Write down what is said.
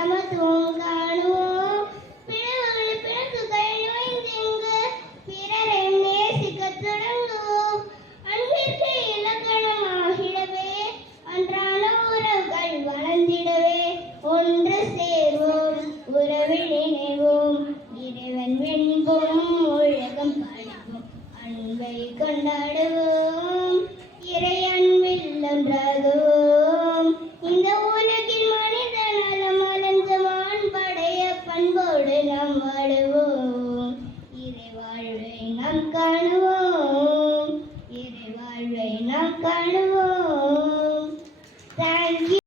சமத்துவம் காணுவோம். பிளவுகளை பிணக்குகள் நுழைந்தெங்கு பிறரை நேசிக்கத் தொடங்குவோம். அன்பிற்கு இலக்கணமாகிடவே அன்றாட உறவுகள் வளர்ந்திடவே ஒன்று சேர்வோம், உறவில் இணைவோம், இறைவன் வெண்போம், உலகம் படைப்போம், அன்பை கொண்டாடுவோம்.